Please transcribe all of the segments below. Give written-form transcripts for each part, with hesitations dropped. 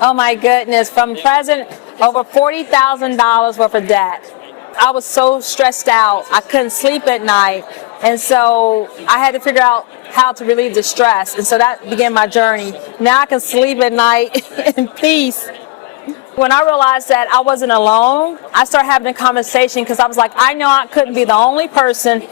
Oh my goodness, from present, over $40,000 worth of debt. I was so stressed out, I couldn't sleep at night, and so I had to figure out how to relieve the stress, and so that began my journey. Now I can sleep at night in peace. When I realized that I wasn't alone, I started having a conversation because I was like, I know I couldn't be the only person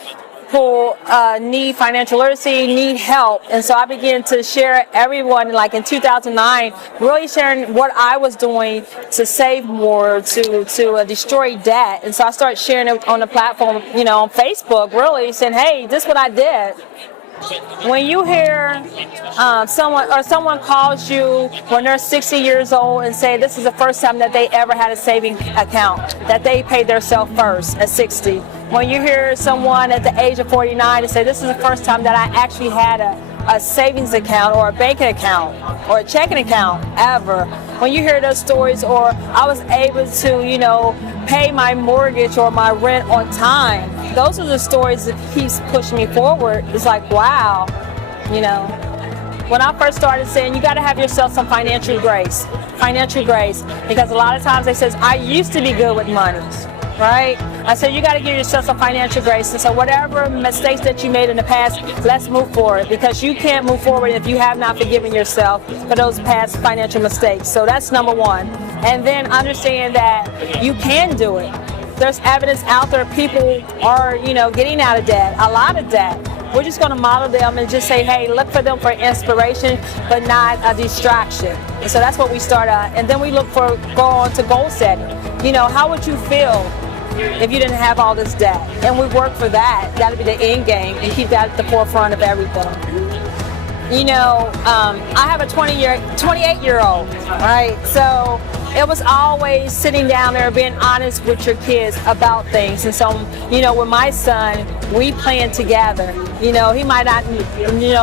who need financial literacy, need help. And so I began to share everyone, like in 2009, really sharing what I was doing to save more, to destroy debt. And so I started sharing it on the platform, on Facebook, really saying, hey, this is what I did. When you hear someone calls you when they're 60 years old and say this is the first time that they ever had a savings account, that they paid themselves first at 60. When you hear someone at the age of 49 and say this is the first time that I actually had a savings account or a banking account or a checking account ever. When you hear those stories, or I was able to, pay my mortgage or my rent on time, those are the stories that keeps pushing me forward. It's like, wow, When I first started saying you got to have yourself some financial grace, because a lot of times they says, I used to be good with money, right? I said, you got to give yourself some financial grace. And so whatever mistakes that you made in the past, let's move forward, because you can't move forward if you have not forgiven yourself for those past financial mistakes. So that's number one. And then understand that you can do it. There's evidence out there. People are, getting out of debt, a lot of debt. We're just going to model them and just say, hey, look for them for inspiration, but not a distraction. And so that's what we start at. And then we go on to goal setting. How would you feel if you didn't have all this debt? And we work for that. That'll be the end game, and keep that at the forefront of everything. I have a 28-year-old, right? So it was always sitting down there being honest with your kids about things. And so, with my son, we plan together. He might not,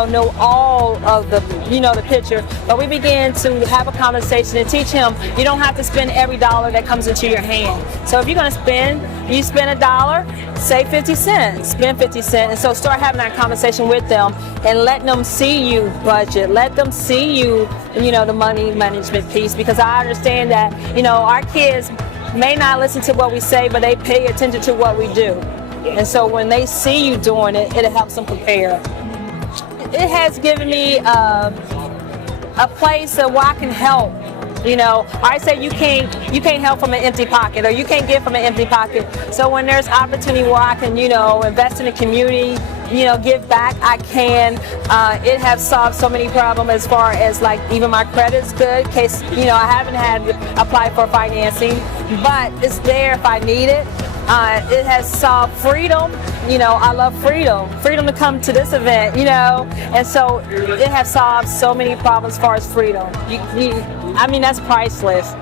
know all of the, the picture, but we began to have a conversation and teach him you don't have to spend every dollar that comes into your hand. So if you're going to spend, you spend $1, save 50 cents, spend 50 cents. And so start having that conversation with them and letting them see you budget, let them see you, the money management piece, because I understand that, our kids may not listen to what we say, but they pay attention to what we do. And so when they see you doing it, it helps them prepare. It has given me a place where I can help. I say you can't help from an empty pocket, or you can't give from an empty pocket. So when there's opportunity where I can, invest in the community, give back, I can. It has solved so many problems as far as like even my credit's good, in case, I haven't had to apply for financing, but it's there if I need it. It has solved freedom. I love freedom to come to this event, and so it has solved so many problems as far as freedom. That's priceless.